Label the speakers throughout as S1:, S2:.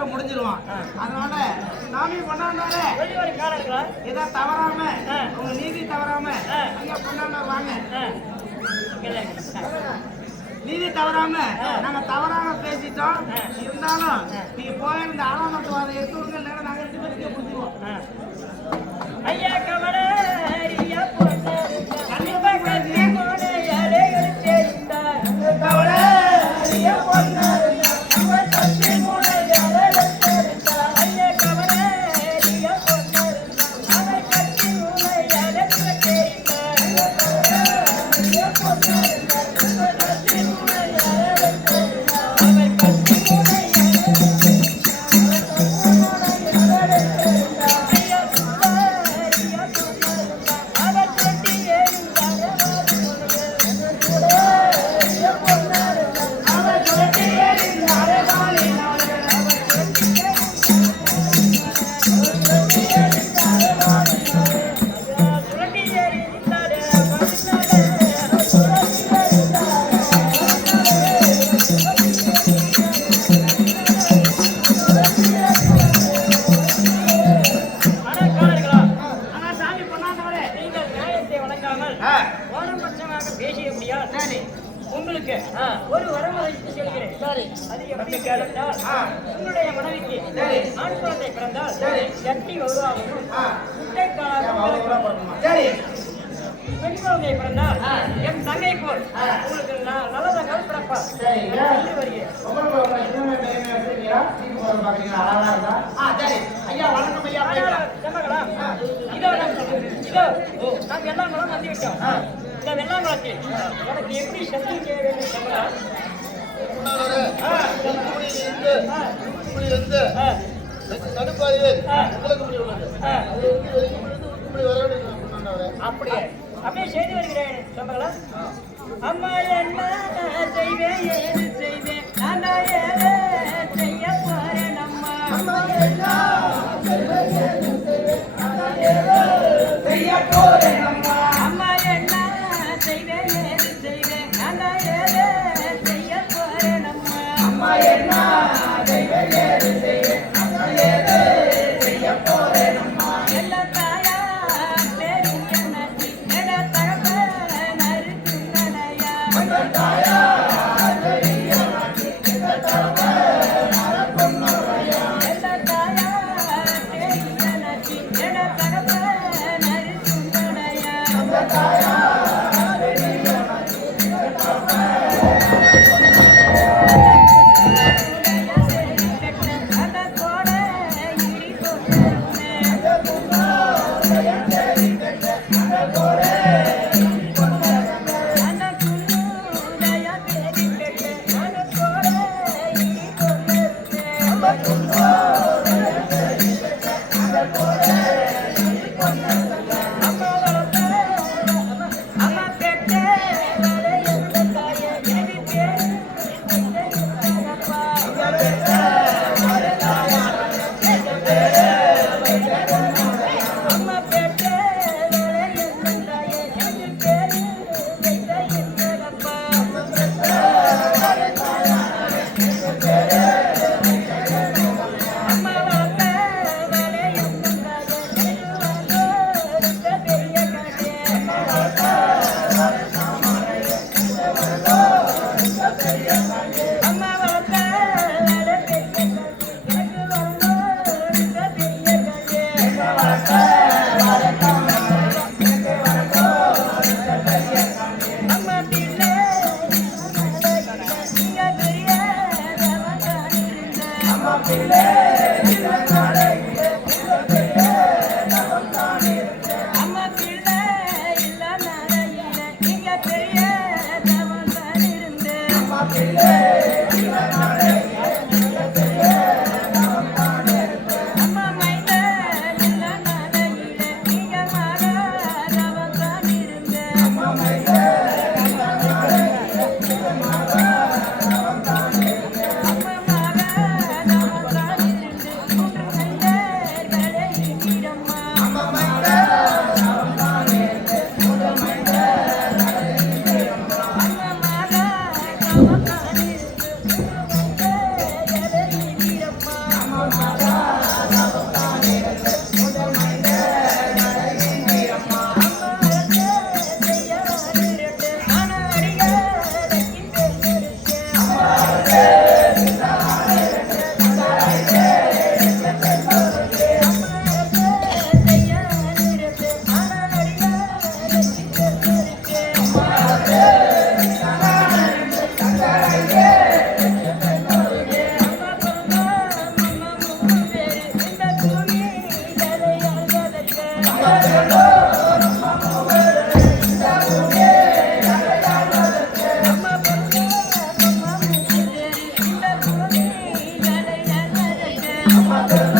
S1: சீக்கிரம் முடிஞ்சிருவான். அதனால சாமி கொண்டாண்டாரு ஏதோ தவறாம உங்க நீதி தவறாம அங்க கொண்டாண்டாரு வாங்க. நீதி தவறாம நாங்க தவறாக பேசிட்டோம். இருந்தாலும் நீங்க போயிருந்த ஆலாமத்துவாத எடுத்து நாங்க ரெண்டு பேருக்கே
S2: கொடுத்துருவோம். ஐயா உங்களுக்கு ஒரு வரம் வைத்து சொல்கிறேன் சரி உங்களுடைய மனைவிக்கு ஆண் குழந்தை பிறந்தால் சட்டி வருவாகவும்
S1: குட்டை
S2: பெண் குழந்தை பிறந்தால் என் தங்கை போல் உங்களுக்கு நல்லதாக பிறப்பார்.
S1: ஐயா வணக்கம் ஐயா.
S2: இதோ நாங்கள் எல்லாம் வந்து விட்டோம் இந்த வெள்ளாங்காட்டி. எப்படி சந்தை செய்ய வேண்டும் சொன்னா அப்படியே? அப்படியே செய்து வருகிறேன். சொல்லுங்களா அம்மா என்ன செய்வேன் செய்வேன் நான் ஏதே
S1: Yeah.
S2: Thank you. Thank you.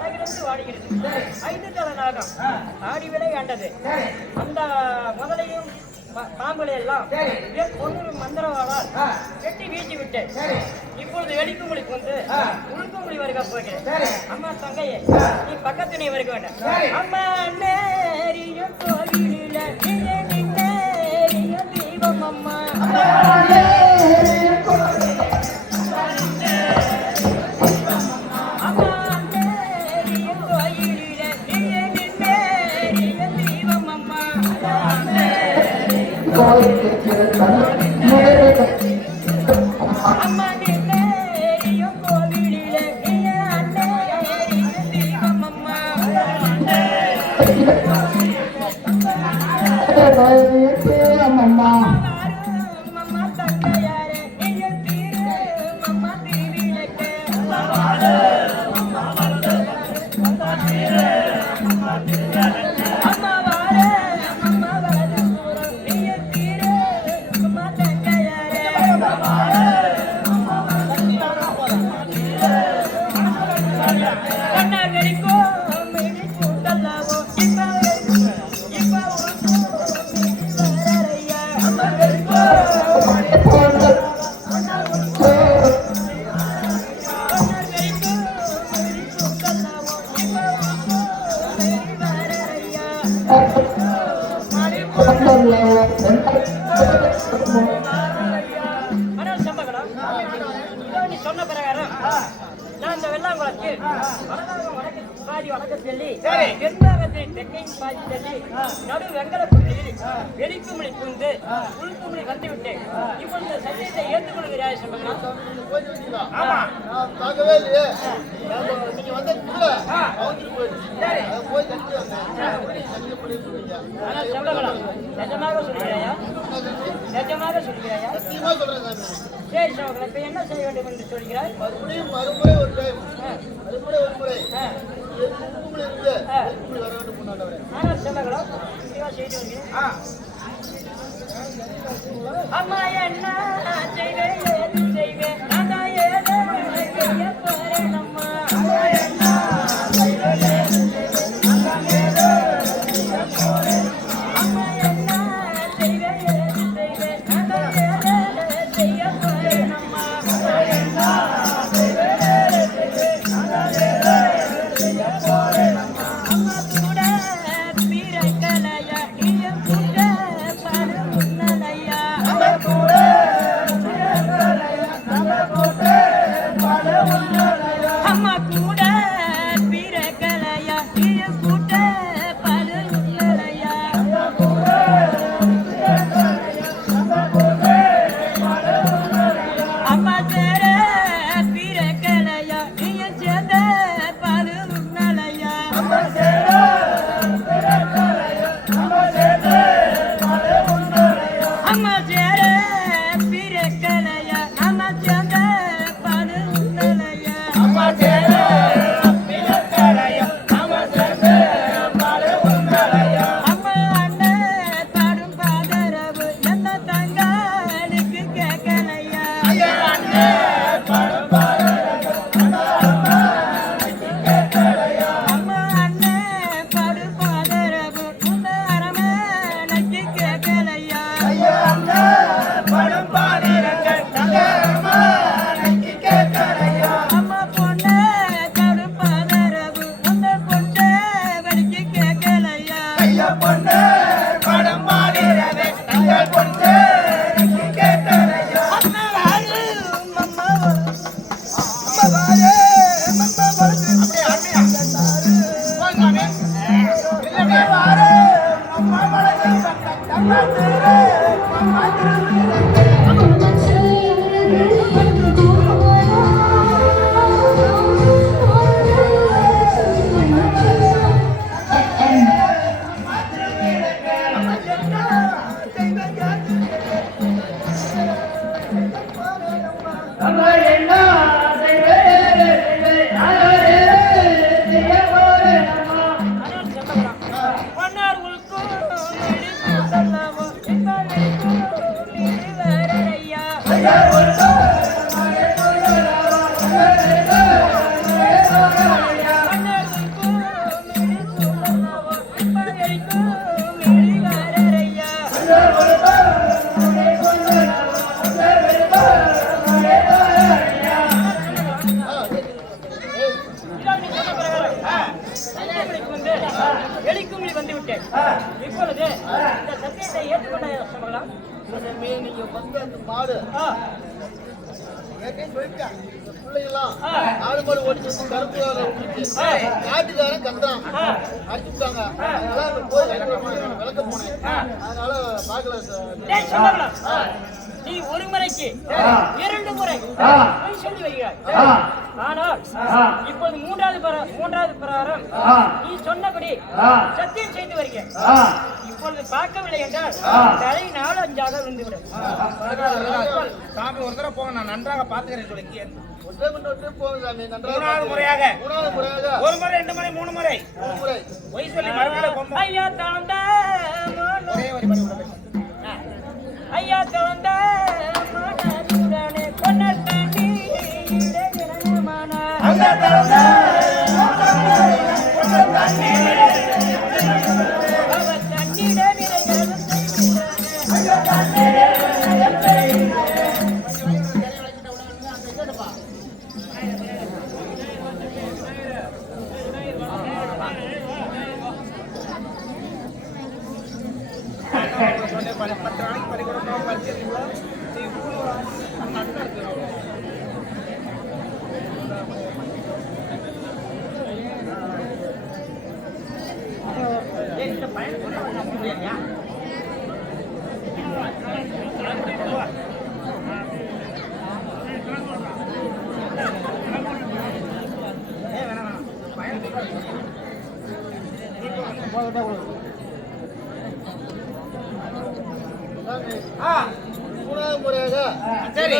S2: தொடர்ந்து வாடுகிறது. ஐந்து தலை நாகம் ஆடி விலை
S1: ஆண்டது
S2: அந்த முதலையும் பாம்புகளை எல்லாம் பொண்ணு மந்திரவாளால் வெட்டி வீழ்த்தி விட்டேன் இப்பொழுது வெளிக்குமுடிக்கு வந்து உள்குமுடி வரைக்கும் போகிறேன். அம்மா தங்கையே நீ பக்கத்து நீ வரைக்கும் வேண்டாம். அம்மா நேரி அம்மா வாரே. தென்னை பாதி தள்ளி நடு வெங்கலப்பகுதியில் வெளிக்குமலை புகுந்து உள்குமலை வந்துவிட்டேன் இப்பொழுது சத்தியத்தை ஏற்றுக்கொள்கிறாய் நிஜமாக சொல்கிறாயா நிஜமாக சொல்கிறாயா சரி சோகன் என்ன செய்ய வேண்டும் என்று சொல்கிறாய்?
S3: மறுபடியும்
S2: அம்மா என்ன செய்வேன் செய்வேன்?
S3: கருப்பாடு ஓடிச்சு கருப்பு காட்டுக்காரன் கத்துறான் அடிச்சு விட்டாங்க. அதனால போய் விளக்க போனேன். அதனால பாக்கல சார்.
S2: ஒரு முறைக்கு இரண்டு முறை பொய் சொல்லி வருகிறாய் ஆனால் இப்போது மூன்றாவது மூன்றாவது பிரகாரம் நீ சொன்னபடி சத்தியம் செய்து வருகிறேன். இப்பொழுது பார்க்கவில்லை என்றால் தலை நாலு அஞ்சாக விழுந்துவிடும்.
S1: சாமி ஒரு தடவை போக நான் நன்றாக பார்த்துக்கிறேன் சொல்லி முறையாக. ஒரு முறை ரெண்டு முறை மூணு முறை. பொய் சொல்லி மறுநாள்
S2: ஐயா தாண்டா
S1: ஒரே வரி
S2: ஐயா
S1: கவர்ந்த மாடலுடனே கொண்டாட்டி அந்த
S3: தந்தை
S1: கொண்டாட்டி
S3: மூணாவது முறையாக
S1: சரி.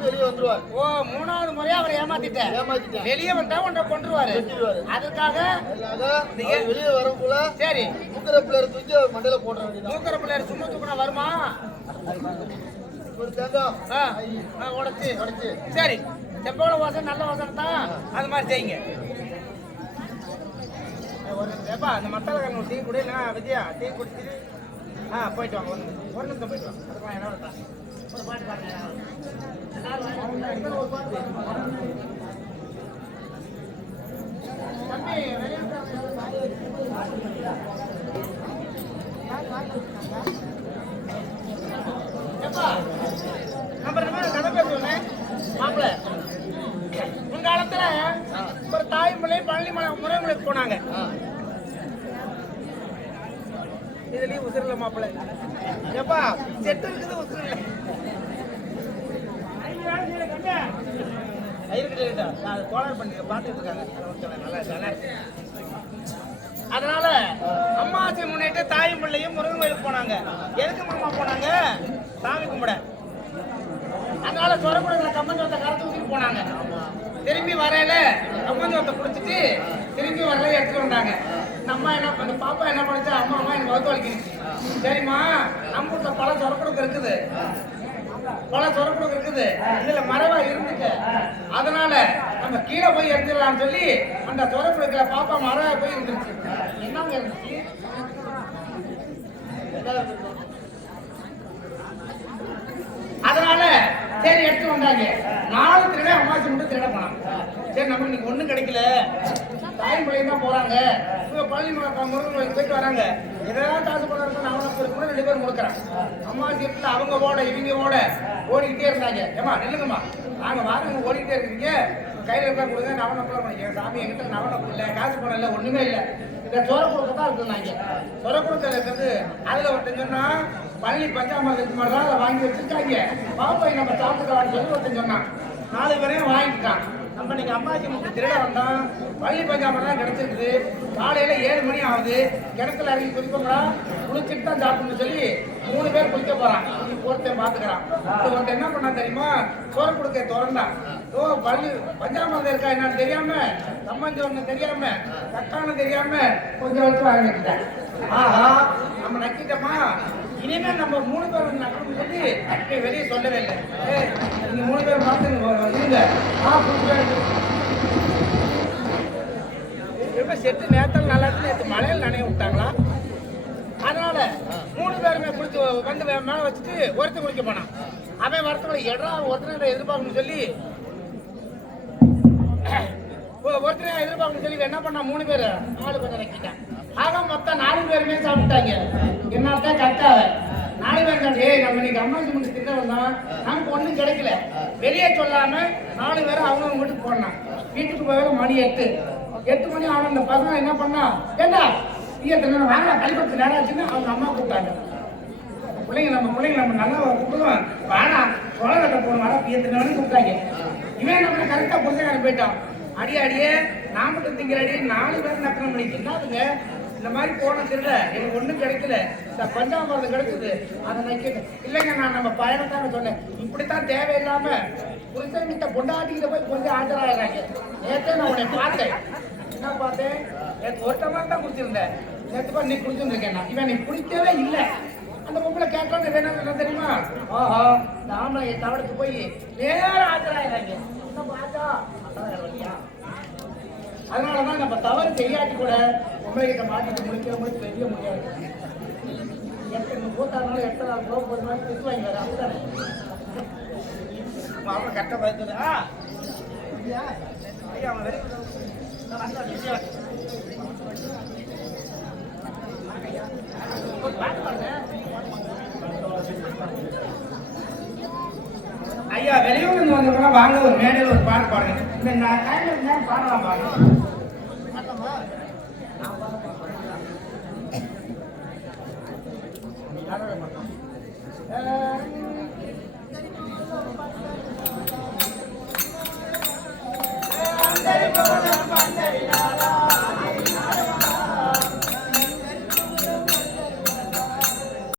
S3: வெளியே வந்துருவார்
S1: ஓ மூணாவது முறையா அவரை ஏமாத்திட்டேன்
S3: ஏமாத்திட்டேன்
S1: வெளியே வந்தா உன்னை கொண்டுருவாரு. அதுக்காக
S3: அவர் வெளியே வரக்குள்ள
S1: சரி.
S3: மூக்கிற பிள்ளையர் தூக்கி மண்டையில போட வேண்டியதான்
S1: மூக்கர பிள்ளையார் சும்மா தூக்கினா வருமா? உடைச்சு.
S3: உடைச்சு.
S1: சரி. செப்போட வாசம் நல்ல வாசம் தான். அது மாதிரி செய்யுங்க. ஒரு ஏப்பா அந்த மத்தால கண்ணு டீ குடி இல்லைன்னா விஜயா டீ குடிச்சிட்டு ஆ போயிட்டு வாங்க ஒரு நிமிஷம். போயிட்டு வாங்க அதுக்கெல்லாம் இடம் ஒரு பாட்டு பாருங்க ஒரு பாட்டு தம்பி வெளியே எப்பா நம்ம ரெண்டு பேரும் கதை பேசுவோமே மாப்பிள்ள முன்காலத்துல ஒரு தாய்மலை பழனிமலை முறைங்களுக்கு போனாங்க இதுலயும் உசுரல மாப்பிள்ள எப்பா செட்டு இருக்குது உசுறு இல்லை இருக்கட்டும் அது கோளாறு பண்ணி பார்த்துட்டு இருக்காங்க அதை விட்டுறேன். நல்லா நல்லா இருக்கு. அதனால அம்மாசி முன்னிட்டு தாயும் பிள்ளையும் முருகன் கோயிலுக்கு போனாங்க. எதுக்கு மாமா போனாங்க? சாமி கும்பிட. அதனால சொரக்குடங்களை கம்மஞ்சோத்தை கரைச்சி ஊற்றிட்டு போனாங்க. திரும்பி வரையில கம்மஞ்சோத்தை குடிச்சிட்டு திரும்பி வரல எடுத்துட்டு வந்தாங்க. நம்ம என்ன பண்ண பாப்பா என்ன பண்ணுச்சு அம்மா அம்மா எனக்கு வகுத்து வலிக்கிடுச்சு சரிம்மா. நம்ம பல சொரக்குடுக்கு இருக்குது. பல சொரக்குடுக்கு இருக்குது. இதுல மறைவா இருந்துச்சு அதனால நம்ம கீழே போய் எடுத்துடலாம்னு சொல்லி அந்த சொரக்குடுக்குல பாப்பா மறைவா போய் இருந்துச்சு என்னங்க இருந்துச்சு? அதனால சரி எடுத்து வந்தாங்க. நாலு திருட அம்மாச்சி மட்டும் திருட போனாங்க. சரி நம்ம இன்னைக்கு ஒண்ணும் கிடைக்கல. தாய் பிள்ளைங்க தான் போறாங்க. இவங்க பழனி மலை முருகன் போயிட்டு வராங்க. எதாவது காசு பணம் இருக்கும் அவனை கூட ரெண்டு பேரும் கொடுக்குறான். அம்மாச்சி இடத்துல அவங்க ஓட இவங்க ஓட ஓடிக்கிட்டே இருந்தாங்க. ஏமா நில்லுங்கம்மா. நாங்க வாங்க ஓடிக்கிட்டே இருக்கீங்க. கையில இருக்கா கொடுங்க நவன கூட என் சாமி என்கிட்ட நவன இல்லை காசு பணம் இல்லை ஒண்ணுமே இல்லை. இந்த சொர கொடுக்க தான் இருக்குனாங்க சொர கொடுக்கல இருக்கிறது அதுல ஒருத்தன் சொன்னா பள்ளி பஞ்சாமிரத்துக்கு மாதிரி தான் அதை வாங்கி வச்சிருக்காங்க. பாப்பாய் நம்ம சாப்பிட்டுக்கலாம்னு சொல்லி ஒருத்தன் சொன்னான். நாலு பேரையும் வாங்கிட்டான். அப்போ நீங்கள் அம்மாச்சி முட்டு திருட வந்தோம் பள்ளி பஞ்சாமல் தான் கிடச்சிருக்குது. காலையில் ஏழு மணி ஆகுது. கிணத்துல இறங்கி குளிப்போம்டா குளிச்சுட்டு தான் சாப்பிடணும்னு சொல்லி மூணு பேர் குளிக்க போகிறான் ஒருத்தன் பார்த்துக்கிறான் இப்ப ஒருத்தன் என்ன பண்ண தெரியுமா? சோறு கொடுக்க திறந்தான் ஓ பள்ளி பஞ்சாமல் இருக்கா என்னன்னு தெரியாம? சம்பந்தம் தெரியாம? தக்கானு தெரியாம கொஞ்சம் வச்சு வாங்கிட்டேன் ஆஹா நம்ம நக்கிட்டோமா? இனிமே நம்ம மூணு பேர் வந்து நக்கணும்னு சொல்லி நீ வெளியே சொல்லவே இல்லை. நீங்க மூணு பேர் பார்த்து இருங்க. ஆ ரொம்ப செத்து செட்டு நேரத்தில் நல்லா இருக்கு நேற்று மழையில் நனைய விட்டாங்களா? அதனால மூணு பேருமே குளிச்சு வந்து மே- மேல வச்சுட்டு ஒருத்தன் குளிக்க போனான். அவன் வரத்துல எடா ஒருத்தனை எதிர்பார்க்கணும்னு சொல்லி ஒ- ஒருத்தனை எதிர்பார்க்கணும்னு சொல்லி என்ன பண்ணா மூணு பேர் ஆளு கொஞ்சம் வைக்கிட்டான் ஆக மொத்தம் நாலு பேருமே சாப்பிட்டாங்க. என்னத்தான் கரெக்டாக நாலு பேர் ஏய் நம்ம இன்னைக்கு அம்மா சிமெண்ட் திட்ட வந்தோம். நமக்கு ஒண்ணும் கிடைக்கல. வெளியே சொல்லாம நாலு பேரும் அவங்க வீட்டுக்கு போனான். வீட்டுக்கு போக மணி எட்டு. எட்டு மணி அவன் அந்த பசங்க என்ன பண்ணா? ஏண்டா? நீங்க தின்னு வாங்க பள்ளிக்கூடத்து நேரம் ஆச்சுன்னு அவங்க அம்மா கூப்பிட்டாங்க. பிள்ளைங்க நம்ம பிள்ளைங்க நம்ம நல்லா கூப்பிடுவோம். வாடா சோழ கட்ட போன வாடா பியத்து வேணும் கூப்பிட்டாங்க. இவன் நம்ம கரெக்டா புரிஞ்சுக்கான போயிட்டான். அடி அடியே நான் திங்கிற அடி நாலு பேர் நக்கணம் பண்ணிட்டு அதுங்க இந்த மாதிரி போன திருட எனக்கு ஒன்றும் கிடைக்கல. இந்த பஞ்சாமிரதம் கிடைச்சது. அதை நக்கிட்டு இல்லைங்க நான் நம்ம பயணத்தான சொன்னேன். இப்படித்தான் தேவையில்லாம புருஷன்கிட்ட பொண்டாட்டிக்கிட்ட போய் கொஞ்சம் ஆஜராகிறாங்க நேற்றே நான் உன்னை பார்த்தேன். என்ன பார்த்தேன்? நேற்று ஒருத்தமா தான் குடிச்சிருந்தேன். நேற்று பாரு நீ குடிச்சிருந்திருக்கேன் நான். இவன் நீ குடிக்கவே இல்லை. அந்த பொம்பளை கேட்டாங்க வேணும் என்ன தெரியுமா? ஆஹா இந்த ஆம்பளை தவடுக்கு போய் நேரம் ஆஜராகிறாங்க என்ன பார்த்தா? அதனாலதான் நம்ம தவறு செய்யாட்டி கூட பொம்பளை கிட்ட மாட்டிட்டு முடிக்கிற மாதிரி தெரிய முடியாது. எத்தனை கூத்தாருனாலும் எத்தனை ரூபா போக போது மாதிரி திட்டு வாங்கி வர அப்படிதானே மாப்பிள கட்ட ஆ ஐயா அவன் வெளியே ஐயா வெளியூர்ல இருந்து வாங்க ஒரு மேடையில் ஒரு பாட்டு பாடுங்க. இந்த பாடலாம் பாருங்க.